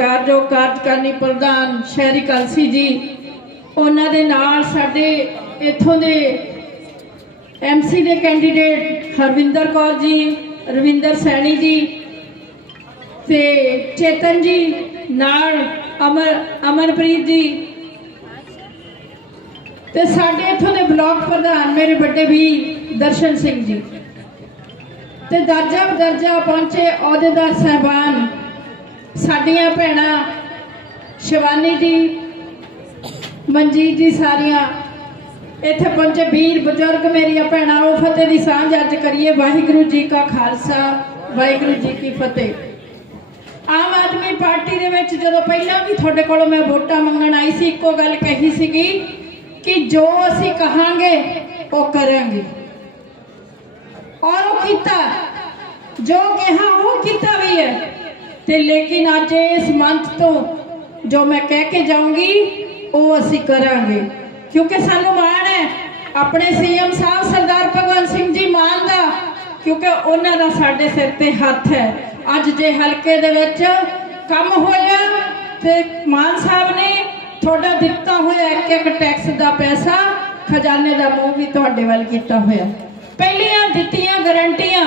ਕਾਰਜੋ ਕਾਰਜਕਾਰਨੀ ਪ੍ਰਧਾਨ ਸ਼ਹਿਰੀ ਕਲਸੀ ਜੀ, ਉਹਨਾਂ ਦੇ ਨਾਲ ਸਾਡੇ ਇੱਥੋਂ ਦੇ ਐਮਸੀ ਦੇ ਕੈਂਡੀਡੇਟ ਹਰਵਿੰਦਰ ਕੌਰ ਜੀ, ਰਵਿੰਦਰ ਸੈਣੀ ਜੀ ਤੇ ਚੇਤਨ ਜੀ, ਨਾਲ ਅਮਰ, ਅਮਨਪ੍ਰੀਤ ਜੀ। ਤੇ ਸਾਡੇ ਇੱਥੋਂ ਦੇ ਬਲਾਕ ਪ੍ਰਧਾਨ ਮੇਰੇ ਵੱਡੇ ਵੀ ਦਰਸ਼ਨ ਸਿੰਘ ਜੀ। ਤੇ ਦਰਜਾ ਦਰਜਾ ਪਹੁੰਚੇ ਅਹੁਦੇਦਾਰ ਸਹਿਬਾਨ ਸਾਡੀਆਂ ਭੈਣਾਂ ਸ਼ਿਵਾਨੀ ਜੀ, ਮਨਜੀਤ ਜੀ ਸਾਰੀਆਂ ਇੱਥੇ ਪਹੁੰਚੇ ਵੀਰ ਬਜ਼ੁਰਗ ਮੇਰੀਆਂ ਭੈਣਾਂ, ਉਹ ਫਤਿਹ ਦੀ ਸਾਂਝ ਅੱਜ ਕਰੀਏ। ਵਾਹਿਗੁਰੂ ਜੀ ਕਾ ਖਾਲਸਾ, ਵਾਹਿਗੁਰੂ ਜੀ ਕੀ ਫਤਿਹ। ਆਮ ਆਦਮੀ ਪਾਰਟੀ ਦੇ ਵਿੱਚ ਜਦੋਂ ਪਹਿਲਾਂ ਵੀ ਤੁਹਾਡੇ ਕੋਲੋਂ ਮੈਂ ਵੋਟਾਂ ਮੰਗਣ ਆਈ ਸੀ, ਇੱਕੋ ਗੱਲ ਕਹੀ ਸੀਗੀ ਕਿ ਜੋ ਅਸੀਂ ਕਹਾਂਗੇ, ਉਹ ਕਰਾਂਗੇ। ਔਰ ਉਹ ਕੀਤਾ। ਜੋ ਕਿਹਾ, ਉਹ ਕੀਤਾ ਵੀ ਹੈ। ਤੇ ਲੇਕਿਨ ਅੱਜ ਇਸ ਮੰਥ ਤੋਂ ਜੋ ਮੈਂ ਕਹਿ ਕੇ ਜਾਊਂਗੀ, ਉਹ ਅਸੀਂ ਕਰਾਂਗੇ। ਕਿਉਂਕਿ ਸਾਨੂੰ ਮਾਣ ਹੈ, ਆਪਣੇ ਸੀਐਮ ਸਾਹਿਬ ਸਰਦਾਰ ਭਗਵੰਤ ਸਿੰਘ ਜੀ ਮਾਨ ਦਾ, ਕਿਉਂਕਿ ਉਹਨਾਂ ਦਾ ਸਾਡੇ ਸਿਰ ਤੇ ਹੱਥ ਹੈ। ਅੱਜ ਜੇ ਹਲਕੇ ਦੇ ਵਿੱਚ ਕੰਮ ਹੋਇਆ ਤੇ ਮਾਨ ਸਾਹਿਬ ਨੇ ਤੁਹਾਡਾ ਦਿੱਤਾ ਹੋਇਆ ਇੱਕ ਇੱਕ ਟੈਕਸ ਦਾ ਪੈਸਾ, ਖਜ਼ਾਨੇ ਦਾ ਮੂੰਹ ਵੀ ਤੁਹਾਡੇ ਵੱਲ ਕੀਤਾ ਹੋਇਆ। ਪਹਿਲੀਆਂ ਦਿੱਤੀਆਂ ਗਰੰਟੀਆਂ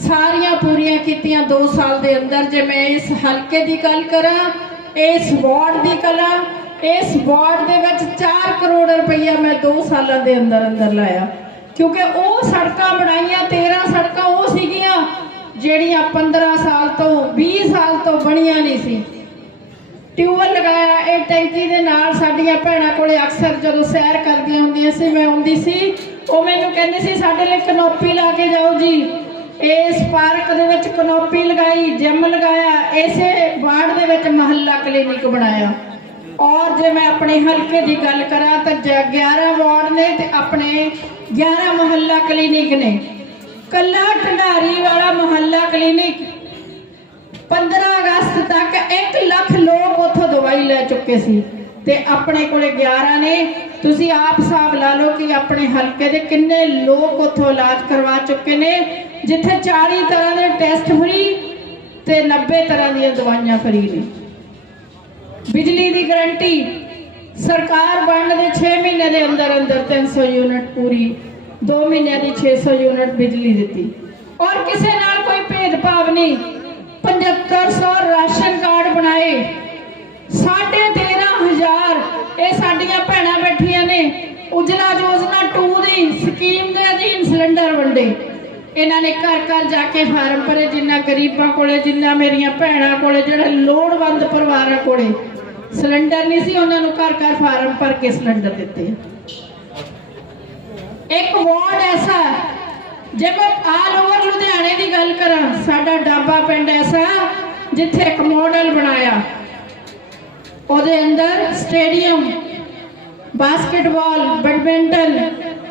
ਸਾਰੀਆਂ ਪੂਰੀਆਂ ਕੀਤੀਆਂ 2 ਸਾਲ ਦੇ ਅੰਦਰ ਜੇ ਮੈਂ ਇਸ ਹਲਕੇ ਦੀ ਗੱਲ ਕਰਾਂ, ਇਸ ਵਾਰਡ ਦੀ ਕਰਾਂ ਇਸ ਵਾਰਡ ਦੇ ਵਿੱਚ 4 ਕਰੋੜ ਰੁਪਈਆ ਮੈਂ 2 ਸਾਲਾਂ ਦੇ ਅੰਦਰ ਅੰਦਰ ਲਾਇਆ। ਕਿਉਂਕਿ ਉਹ ਸੜਕਾਂ ਬਣਾਈਆਂ 13 ਸੜਕਾਂ ਉਹ ਸੀਗੀਆਂ, ਜਿਹੜੀਆਂ 15 ਸਾਲ ਤੋਂ 20 ਸਾਲ ਤੋਂ ਬਣੀਆਂ ਨਹੀਂ ਸੀ। ਟਿਊਬਲ ਲਗਾਇਆ, ਇਹ ਟੈਂਕੀ ਦੇ ਨਾਲ ਸਾਡੀਆਂ ਭੈਣਾਂ ਕੋਲੇ ਅਕਸਰ ਜਦੋਂ ਸੈਰ ਕਰਦੀਆਂ ਹੁੰਦੀਆਂ ਸੀ, ਮੈਂ ਆਉਂਦੀ ਸੀ, ਉਹ ਮੈਨੂੰ ਕਹਿੰਦੇ ਸੀ, ਸਾਡੇ ਲਈ ਕਨੋਪੀ ਲਾ ਕੇ ਜਾਓ ਜੀ। ਇਸ ਪਾਰਕ ਦੇ ਵਿੱਚ ਕਨੋਪੀ ਲਗਾਈ, ਜਿਮ ਲਗਾਇਆ, ਇਸੇ ਵਾਰਡ ਦੇ ਵਿੱਚ ਮਹੱਲਾ ਕਲੀਨਿਕ ਬਣਾਇਆ। ਔਰ ਜੇ ਮੈਂ ਆਪਣੇ ਹਲਕੇ ਦੀ ਗੱਲ ਕਰਾਂ ਤਾਂ 11 ਵਾਰਡ ਨੇ ਤੇ ਆਪਣੇ 11 ਮਹੱਲਾ ਕਲੀਨਿਕ ਨੇ। ਕੱਲਾ ਢੰਡਾਰੀ ਵਾਲਾ ਮਹੱਲਾ ਕਲੀਨਿਕ 15 ਅਗਸਤ ਤੱਕ 1 ਲੱਖ ਲੋਕ ਉੱਥੋਂ ਦਵਾਈ ਲੈ ਚੁੱਕੇ ਸੀ ਤੇ ਆਪਣੇ ਕੋਲੇ 11 ਨੇ। ਤੁਸੀਂ ਆਪ ਹਿਸਾਬ ਲਾ ਲਓ ਕਿ ਆਪਣੇ ਹਲਕੇ ਦੇ ਕਿੰਨੇ ਲੋਕ ਉੱਥੋਂ ਇਲਾਜ ਕਰਵਾ ਚੁੱਕੇ ਨੇ। ਜਿੱਥੇ 40 ਤਰ੍ਹਾਂ ਦੇ ਟੈਸਟ ਫਰੀ ਤੇ 90 ਤਰ੍ਹਾਂ ਦੀਆਂ ਦਵਾਈਆਂ ਫਰੀ ਨੇ। ਬਿਜਲੀ ਦੀ ਗਰੰਟੀ ਸਰਕਾਰ ਵੰਡ ਦੇ 6 ਮਹੀਨੇ ਦੇ ਅੰਦਰ ਅੰਦਰ 300 ਯੂਨਿਟ ਪੂਰੀ 2 ਮਹੀਨਿਆਂ ਦੀ 600 ਯੂਨਿਟ ਬਿਜਲੀ ਦਿੱਤੀ। ਔਰ ਕਿਸੇ ਨਾਲ ਕੋਈ ਭੇਦਭਾਵ ਨਹੀਂ। 7500 ਰਾਸ਼ਨ ਕਾਰਡ ਬਣਾਏ। 13500 ਇਹ ਸਾਡੀਆਂ ਭੈਣਾਂ ਬੈਠੀਆਂ ਨੇ। ਉਜਲਾ ਯੋਜਨਾ 2 ਦੀ ਸਕੀਮ ਦੇ ਅਧੀਨ ਸਿਲੰਡਰ ਵੰਡੇ। ਇਹਨਾਂ ਨੇ ਘਰ ਘਰ ਜਾ ਕੇ ਫਾਰਮ ਭਰੇ, ਜਿੰਨਾ ਗਰੀਬਾਂ ਕੋਲੇ, ਜਿੰਨਾ ਮੇਰੀਆਂ ਭੈਣਾਂ ਕੋਲੇ, ਜਿਹੜੇ ਲੋੜਵੰਦ ਪਰਿਵਾਰਾਂ ਕੋਲੇ। ਸਿਲੰਡਰ ਨਹੀਂ ਸੀ, ਉਹਨਾਂ ਨੂੰ ਘਰ ਘਰ ਫਾਰਮ ਭਰ ਕੇ ਸਿਲੰਡਰ ਦਿੱਤੇ। ਇੱਕ ਵਾਰਡ ਐਸਾ, ਜੇ ਮੈਂ ਆਲ ਓਵਰ ਲੁਧਿਆਣੇ ਦੀ ਗੱਲ ਕਰਾਂ, ਸਾਡਾ ਡਾਬਾ ਪਿੰਡ ਐਸਾ, ਜਿੱਥੇ ਇੱਕ ਮਾਡਲ ਬਣਾਇਆ। ਉਹਦੇ ਅੰਦਰ ਸਟੇਡੀਅਮ ਬਾਸਕਟਬਾਲ ਬੈਡਮਿੰਟਨ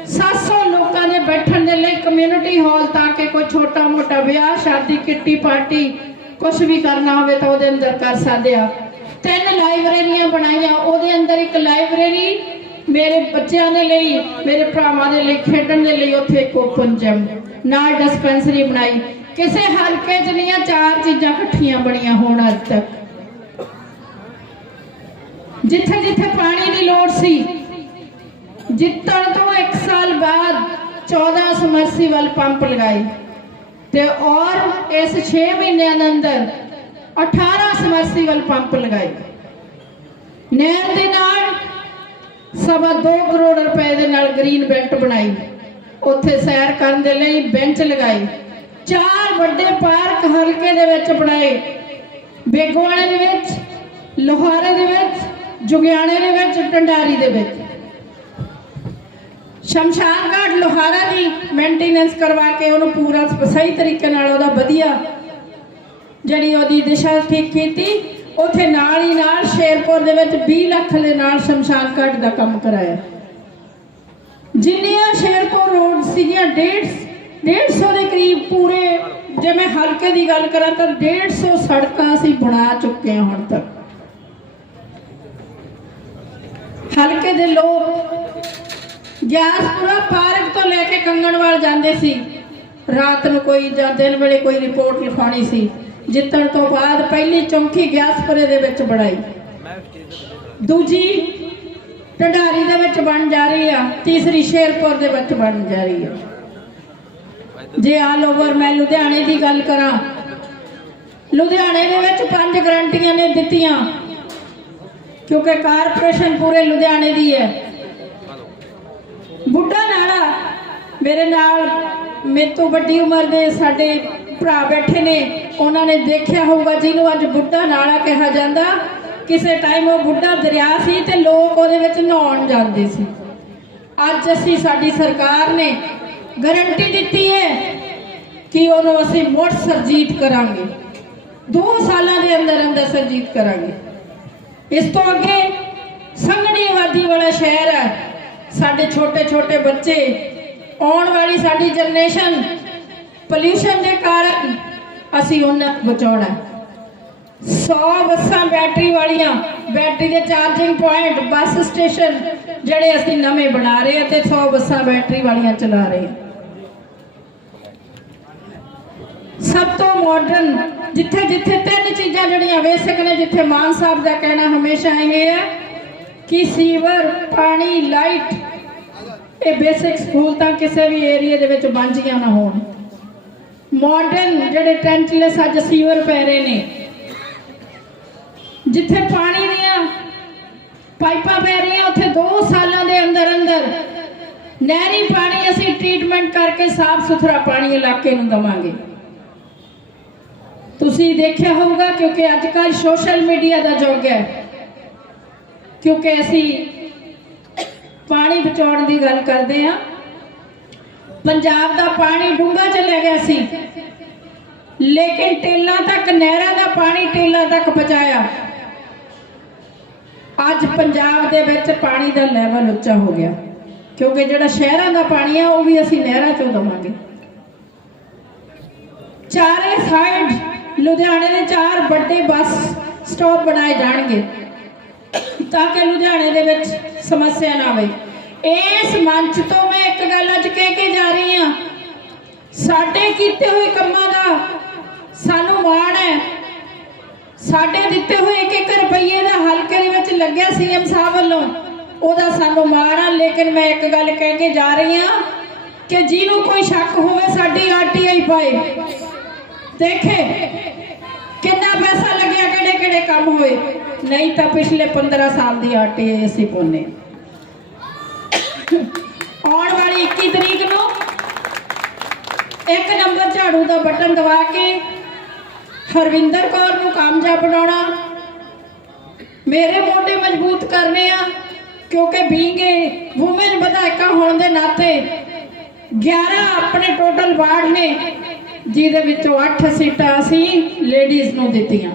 700 ਲੋਕਾਂ ਬੈਠਣ ਦੇ ਲਈ ਕਮਿਊਨਿਟੀ ਹਾਲ ਤਾਂ ਕਿ ਕੋਈ ਛੋਟਾ ਮੋਟਾ ਵਿਆਹ, ਸ਼ਾਦੀ, ਕਿੱਟੀ ਪਾਰਟੀ ਕੁਝ ਵੀ ਕਰਨਾ ਹੋਵੇ ਤਾਂ ਉਹਦੇ ਅੰਦਰ ਕਰ ਸਕਦੇ ਆ। ਤਿੰਨ ਲਾਇਬ੍ਰੇਰੀਆਂ ਬਣਾਈਆਂ, ਉਹਦੇ ਅੰਦਰ ਇੱਕ ਲਾਇਬ੍ਰੇਰੀ ਮੇਰੇ ਬੱਚਿਆਂ ਦੇ ਲਈ, ਮੇਰੇ ਭਰਾਵਾਂ ਦੇ ਲਈ, ਖੇਡਣ ਦੇ ਲਈ ਉੱਥੇ ਇੱਕ ਓਪਨ ਜਿਮ ਨਾਲ ਡਿਸਪੈਂਸਰੀ ਬਣਾਈ। ਕਿਸੇ ਹਲਕੇ 'ਚ ਨਹੀਂ ਚਾਰ ਚੀਜ਼ਾਂ ਇਕੱਠੀਆਂ ਬਣੀਆਂ ਹੋਣ ਅੱਜ ਤੱਕ। ਜਿੱਥੇ ਜਿੱਥੇ ਪਾਣੀ ਦੀ ਲੋੜ ਸੀ, ਜਿੱਤਣ ਤੋਂ 1 ਸਾਲ ਬਾਅਦ 14 ਸਮਰਸੀਬਲ ਪੰਪ ਲਗਾਏ ਤੇ ਔਰ ਇਸ 6 ਮਹੀਨਿਆਂ ਦੇ ਅੰਦਰ 18 ਸਮਰਸੀਬਲ ਪੰਪ ਲਗਾਏ। ਨਹਿਰ ਦੇ ਨਾਲ ਸਵਾ 2 ਕਰੋੜ ਰੁਪਏ ਦੇ ਨਾਲ ਗ੍ਰੀਨ ਬੈਲਟ ਬਣਾਈ। ਉੱਥੇ ਸੈਰ ਕਰਨ ਦੇ ਲਈ ਬੈਂਚ ਲਗਾਏ। ਚਾਰ ਵੱਡੇ ਪਾਰਕ ਹਲਕੇ ਦੇ ਵਿੱਚ ਬਣਾਏ। ਬੇਗਵਾਲੇ ਦੇ ਵਿੱਚ, ਲੋਹਾਰੇ ਦੇ ਵਿੱਚ, ਜੁਗਿਆਣੇ ਦੇ ਵਿੱਚ ਟੰਡਾਰੀ ਦੇ ਵਿੱਚ। ਸ਼ਮਸ਼ਾਨ ਘਾਟ ਲੋਹਾਰਾ ਦੀ ਮੇਨਟੇਨੈਂਸ ਕਰਵਾ ਕੇ ਉਹਨੂੰ ਪੂਰਾ ਸਹੀ ਤਰੀਕੇ ਨਾਲ ਉਹਦਾ ਵਧੀਆ ਜਿਹੜੀ ਉਹਦੀ ਦਿਸ਼ਾ ਠੀਕ ਕੀਤੀ, ਉਥੇ ਨਾਲ ਹੀ ਨਾਲ ਸ਼ੇਰਪੁਰ ਦੇ ਵਿੱਚ 20 ਲੱਖ ਦੇ ਨਾਲ ਸ਼ਮਸ਼ਾਨ ਘਾਟ ਦਾ ਕੰਮ ਕਰਾਇਆ। ਜਿੰਨੀਆਂ ਸ਼ੇਰਪੁਰ ਰੋਡ ਸੀਗੀਆਂ 150 150 ਦੇ ਕਰੀਬ ਪੂਰੇ, ਜੇ ਮੈਂ ਹਲਕੇ ਦੀ ਗੱਲ ਕਰਾਂ ਤਾਂ 150 ਸੜਕਾਂ ਅਸੀਂ ਬਣਾ ਚੁੱਕੇ ਹਾਂ ਹੁਣ ਤੱਕ। ਹਲਕੇ ਦੇ ਲੋਕ ਗਿਆਸਪੁਰਾ ਪਾਰਕ ਤੋਂ ਲੈ ਕੇ ਕੰਗਣਵਾਲ ਜਾਂਦੇ ਸੀ। ਰਾਤ ਨੂੰ ਕੋਈ ਜਾਂ ਦਿਨ ਵੇਲੇ ਕੋਈ ਰਿਪੋਰਟ ਲਿਖਾਉਣੀ ਸੀ। ਜਿੱਤਣ ਤੋਂ ਬਾਅਦ ਪਹਿਲੀ ਚੌਂਕੀ ਗਿਆਸਪੁਰੇ ਦੇ ਵਿੱਚ ਬਣਾਈ। ਦੂਜੀ ਢਡਾਰੀ ਦੇ ਵਿੱਚ ਬਣ ਜਾ ਰਹੀ ਆ। ਤੀਸਰੀ ਸ਼ੇਰਪੁਰ ਦੇ ਵਿੱਚ ਬਣ ਜਾ ਰਹੀ ਆ। ਜੇ ਆਲ ਓਵਰ ਮੈਂ ਲੁਧਿਆਣੇ ਦੀ ਗੱਲ ਕਰਾਂ, ਲੁਧਿਆਣੇ ਦੇ ਵਿੱਚ ਪੰਜ ਗਰੰਟੀਆਂ ਨੇ ਦਿੱਤੀਆਂ। ਕਿਉਂਕਿ ਕਾਰਪੋਰੇਸ਼ਨ ਪੂਰੇ ਲੁਧਿਆਣੇ ਦੀ ਹੈ। ਬੁੱਢਾ ਨਾਲਾ, ਮੇਰੇ ਨਾਲ ਮੇਰੇ ਤੋਂ ਵੱਡੀ ਉਮਰ ਦੇ ਸਾਡੇ ਭਰਾ ਬੈਠੇ ਨੇ, ਉਹਨਾਂ ਨੇ ਦੇਖਿਆ ਹੋਊਗਾ ਜਿਹਨੂੰ ਅੱਜ ਬੁੱਢਾ ਨਾਲਾ ਕਿਹਾ ਜਾਂਦਾ। ਕਿਸੇ ਟਾਈਮ ਉਹ ਬੁੱਢਾ ਦਰਿਆ ਸੀ ਤੇ ਲੋਕ ਉਹਦੇ ਵਿੱਚ ਨਹਾਉਣ ਜਾਂਦੇ ਸੀ। ਅੱਜ ਅਸੀਂ ਸਾਡੀ ਸਰਕਾਰ ਨੇ ਗਾਰੰਟੀ ਦਿੱਤੀ ਹੈ ਕਿ ਉਹਨੂੰ ਅਸੀਂ ਮੁੜ ਸਰਜੀਤ ਕਰਾਂਗੇ। 2 ਸਾਲਾਂ ਦੇ ਅੰਦਰ ਅੰਦਰ ਸਰਜੀਤ ਕਰਾਂਗੇ। ਇਸ ਤੋਂ ਅੱਗੇ ਸੰਘਣੀ ਆਬਾਦੀ ਵਾਲਾ ਸ਼ਹਿਰ ਹੈ। ਸਾਡੇ ਛੋਟੇ ਛੋਟੇ ਬੱਚੇ, ਆਉਣ ਵਾਲੀ ਸਾਡੀ ਜਨਰੇਸ਼ਨ ਪੋਲਿਊਸ਼ਨ ਦੇ ਕਾਰਨ ਅਸੀਂ ਉਹਨਾਂ ਨੂੰ ਬਚਾਉਣਾ ਹੈ। 100 ਬੱਸਾਂ ਬੈਟਰੀ ਵਾਲੀਆਂ ਬੈਟਰੀ ਦੇ ਚਾਰਜਿੰਗ ਪੁਆਇੰਟ ਬੱਸ ਸਟੇਸ਼ਨ ਜਿਹੜੇ ਅਸੀਂ ਨਵੇਂ ਬਣਾ ਰਹੇ ਹਾਂ ਤੇ 100 ਬੱਸਾਂ ਬੈਟਰੀ ਵਾਲੀਆਂ ਚਲਾ ਰਹੇ ਸਭ ਤੋਂ ਮਾਡਰਨ ਜਿੱਥੇ ਜਿੱਥੇ ਤਿੰਨ ਚੀਜ਼ਾਂ ਜਿਹੜੀਆਂ ਬੇਸਿਕ ਨੇ, ਜਿੱਥੇ ਮਾਨ ਸਾਹਿਬ ਦਾ ਕਹਿਣਾ ਹਮੇਸ਼ਾ ਇਹ ਹੈ ਕਿ ਸੀਵਰ, ਪਾਣੀ ਲਾਈਟ ਇਹ ਬੇਸਿਕ ਸਹੂਲਤਾਂ ਕਿਸੇ ਵੀ ਏਰੀਆ ਦੇ ਵਿੱਚ ਵਾਂਝੀਆਂ ਨਾ ਹੋਣ। ਮਾਡਰਨ ਜਿਹੜੇ ਟੈਂਟਲੈਸ ਅੱਜ ਸੀਵਰ ਪੈ ਰਹੇ ਨੇ, ਜਿੱਥੇ ਪਾਣੀ ਦੀਆਂ ਪਾਈਪਾਂ ਪੈ ਰਹੀਆਂ, ਉੱਥੇ 2 ਸਾਲਾਂ ਦੇ ਅੰਦਰ ਅੰਦਰ ਨਹਿਰੀ ਪਾਣੀ ਅਸੀਂ ਟ੍ਰੀਟਮੈਂਟ ਕਰਕੇ ਸਾਫ਼ ਸੁਥਰਾ ਪਾਣੀ ਇਲਾਕੇ ਨੂੰ ਦਵਾਂਗੇ। ਤੁਸੀਂ ਦੇਖਿਆ ਹੋਊਗਾ ਕਿਉਂਕਿ ਅੱਜ ਕੱਲ ਸੋਸ਼ਲ ਮੀਡੀਆ ਦਾ ਯੁੱਗ ਹੈ, ਕਿਉਂਕਿ ਅਸੀਂ ਪਾਣੀ ਬਚਾਉਣ ਦੀ ਗੱਲ ਕਰਦੇ ਹਾਂ। ਪੰਜਾਬ ਦਾ ਪਾਣੀ ਡੂੰਘਾ ਚਲਿਆ ਗਿਆ ਸੀ। ਲੇਕਿਨ ਟੇਲਾਂ ਤੱਕ, ਨਹਿਰਾਂ ਦਾ ਪਾਣੀ ਟੇਲਾਂ ਤੱਕ ਪਹੁੰਚਾਇਆ। ਅੱਜ ਪੰਜਾਬ ਦੇ ਵਿੱਚ ਪਾਣੀ ਦਾ ਲੈਵਲ ਉੱਚਾ ਹੋ ਗਿਆ। ਕਿਉਂਕਿ ਜਿਹੜਾ ਸ਼ਹਿਰਾਂ ਦਾ ਪਾਣੀ ਆ, ਉਹ ਵੀ ਅਸੀਂ ਨਹਿਰਾਂ ਚੋਂ ਦਵਾਂਗੇ। ਚਾਰੇ ਸਾਈਡ ਲੁਧਿਆਣੇ ਦੇ ਚਾਰ ਵੱਡੇ ਬੱਸ ਸਟਾਪ ਬਣਾਏ ਜਾਣਗੇ। ਤਾਂ ਕਿ ਲੁਧਿਆਣੇ ਦੇ ਵਿੱਚ ਸਮੱਸਿਆ ਨਾ ਆਵੇ। ਇਸ ਮੰਚ ਤੋਂ ਮੈਂ ਇੱਕ ਗੱਲ ਅੱਜ ਕਹਿ ਕੇ ਜਾ ਰਹੀ ਹਾਂ। ਸਾਡੇ ਕੀਤੇ ਹੋਏ ਕੰਮਾਂ ਦਾ ਸਾਨੂੰ ਮਾਣ ਹੈ। ਸਾਡੇ ਦਿੱਤੇ ਹੋਏ ਇੱਕ ਇੱਕ ਰੁਪਈਏ ਦਾ ਹਲਕੇ ਦੇ ਵਿੱਚ ਲੱਗਿਆ ਸੀਐਮ ਸਾਹਿਬ ਵੱਲੋਂ। ਉਹਦਾ ਸਾਨੂੰ ਮਾਣ ਆ, ਲੇਕਿਨ ਮੈਂ ਇੱਕ ਗੱਲ ਕਹਿ ਕੇ ਜਾ ਰਹੀ ਹਾਂ ਕਿ ਜਿਹਨੂੰ ਕੋਈ ਸ਼ੱਕ ਹੋਵੇ, ਸਾਡੀ ਆਰਟੀਆਈ ਪਾਏ। ਦੇਖੇ ਕਿੰਨਾ ਪੈਸਾ ਲੱਗਿਆ ਕਿਹੜੇ ਕਿਹੜੇ ਕੰਮ ਹੋਏ। ਨਹੀਂ ਤਾਂ ਪਿਛਲੇ 15 ਸਾਲ ਦੀ ਆਰਟੀਆਈ ਅਸੀਂ ਪਾਉਂਦੇ ਆਉਣ ਵਾਲੀ 21 ਤਰੀਕ ਨੂੰ ਇੱਕ ਨੰਬਰ ਝਾੜੂ ਦਾ ਬਟਨ ਦਬਾ ਕੇ ਹਰਵਿੰਦਰ ਕੌਰ ਨੂੰ ਕਾਮਯਾਬ ਬਣਾਉਣਾ। ਮੇਰੇ ਮੋਢੇ ਮਜ਼ਬੂਤ ਕਰਨੇ ਆ, ਕਿਉਂਕਿ ਬੀਂਗੇ ਔਮਨ ਵਿਧਾਇਕਾ ਹੋਣ ਦੇ ਨਾਤੇ 11 ਆਪਣੇ ਟੋਟਲ ਵਾਰਡ ਨੇ, ਜਿਹਦੇ ਵਿੱਚੋਂ 8 ਸੀਟਾਂ ਅਸੀਂ ਲੇਡੀਜ਼ ਨੂੰ ਦਿੱਤੀਆਂ।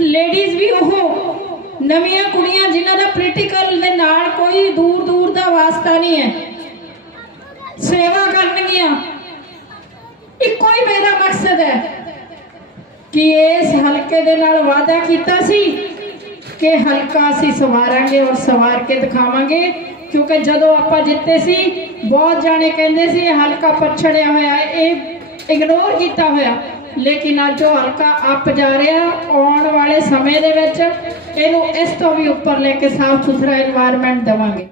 ਲੇਡੀਜ਼ ਵੀ ਉਹ ਨਵੀਆਂ ਕੁੜੀਆਂ ਜਿਨ੍ਹਾਂ ਦਾ ਪੋਲੀਟੀਕਲ ਦੇ ਨਾਲ ਕੋਈ ਦੂਰ ਦੂਰ ਦਾ ਵਾਸਤਾ ਨਹੀਂ ਹੈ। ਸੇਵਾ ਕਰਨਗੀਆਂ। ਇੱਕੋ ਹੀ ਮੇਰਾ ਮਕਸਦ ਹੈ ਕਿ ਇਸ ਹਲਕੇ ਦੇ ਨਾਲ ਵਾਅਦਾ ਕੀਤਾ ਸੀ ਕਿ ਹਲਕਾ ਅਸੀਂ ਸਵਾਰਾਂਗੇ ਔਰ ਸਵਾਰ ਕੇ ਦਿਖਾਵਾਂਗੇ, ਕਿਉਂਕਿ ਜਦੋਂ ਆਪਾਂ ਜਿੱਤੇ ਸੀ, ਬਹੁਤ ਜਾਣੇ ਕਹਿੰਦੇ ਸੀ ਹਲਕਾ ਪਛੜਿਆ ਹੋਇਆ ਇਹ ਇਗਨੋਰ ਕੀਤਾ ਹੋਇਆ। ਲੇਕਿਨ ਅੱਜ ਉਹ ਹਲਕਾ ਅੱਪ ਜਾ ਰਿਹਾ। ਆਉਣ ਵਾਲੇ ਸਮੇਂ ਦੇ ਵਿੱਚ ਇਹਨੂੰ ਇਸ ਤੋਂ ਵੀ ਉੱਪਰ ਲੈ ਕੇ ਸਾਫ਼ ਸੁਥਰਾ এনवायरमेंट ਦੇਵਾਂਗੇ।